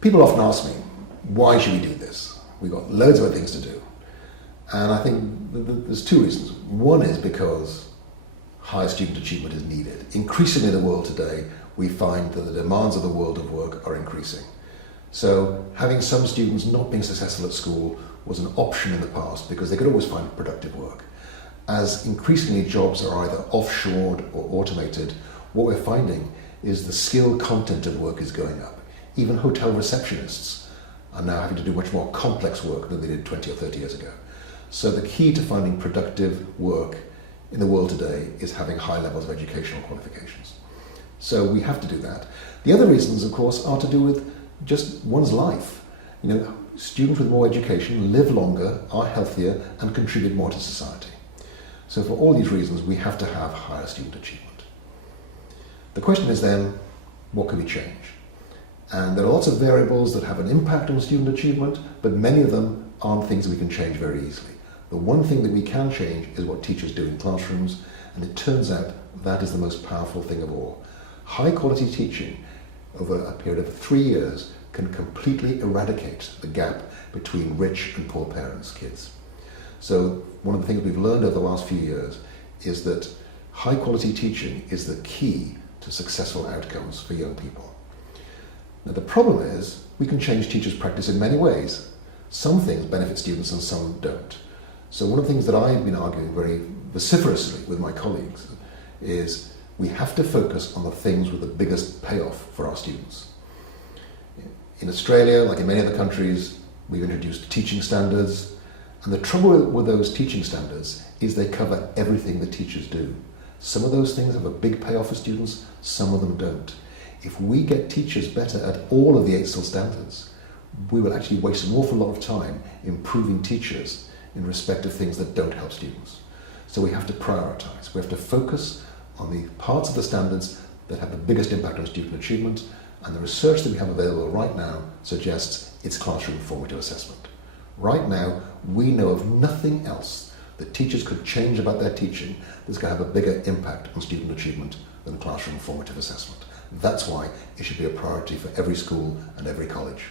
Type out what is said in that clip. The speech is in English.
People often ask me, why should we do this? We've got loads of other things to do. And I think there's two reasons. One is because higher student achievement is needed. Increasingly in the world today, we find that the demands of the world of work are increasing. So having some students not being successful at school was an option in the past because they could always find productive work. As increasingly jobs are either offshored or automated, what we're finding is the skill content of work is going up. Even hotel receptionists are now having to do much more complex work than they did 20 or 30 years ago. So the key to finding productive work in the world today is having high levels of educational qualifications. So we have to do that. The other reasons, of course, are to do with just one's life. You know, students with more education live longer, are healthier, and contribute more to society. So for all these reasons, we have to have higher student achievement. The question is then, what can we change? And there are lots of variables that have an impact on student achievement, but many of them aren't things that we can change very easily. The one thing that we can change is what teachers do in classrooms, and it turns out that is the most powerful thing of all. High quality teaching over a period of 3 years can completely eradicate the gap between rich and poor parents' kids. So one of the things we've learned over the last few years is that high quality teaching is the key to successful outcomes for young people. Now the problem is we can change teachers' practice in many ways. Some things benefit students and some don't. So one of the things that I've been arguing very vociferously with my colleagues is we have to focus on the things with the biggest payoff for our students. In Australia, like in many other countries, we've introduced teaching standards, and the trouble with those teaching standards is they cover everything that teachers do. Some of those things have a big payoff for students, some of them don't. If we get teachers better at all of the 8 SIL standards, we will actually waste an awful lot of time improving teachers in respect of things that don't help students. So we have to prioritize. We have to focus on the parts of the standards that have the biggest impact on student achievement, and the research that we have available right now suggests it's classroom formative assessment. Right now, we know of nothing else that teachers could change about their teaching that's going to have a bigger impact on student achievement than classroom formative assessment. That's why it should be a priority for every school and every college.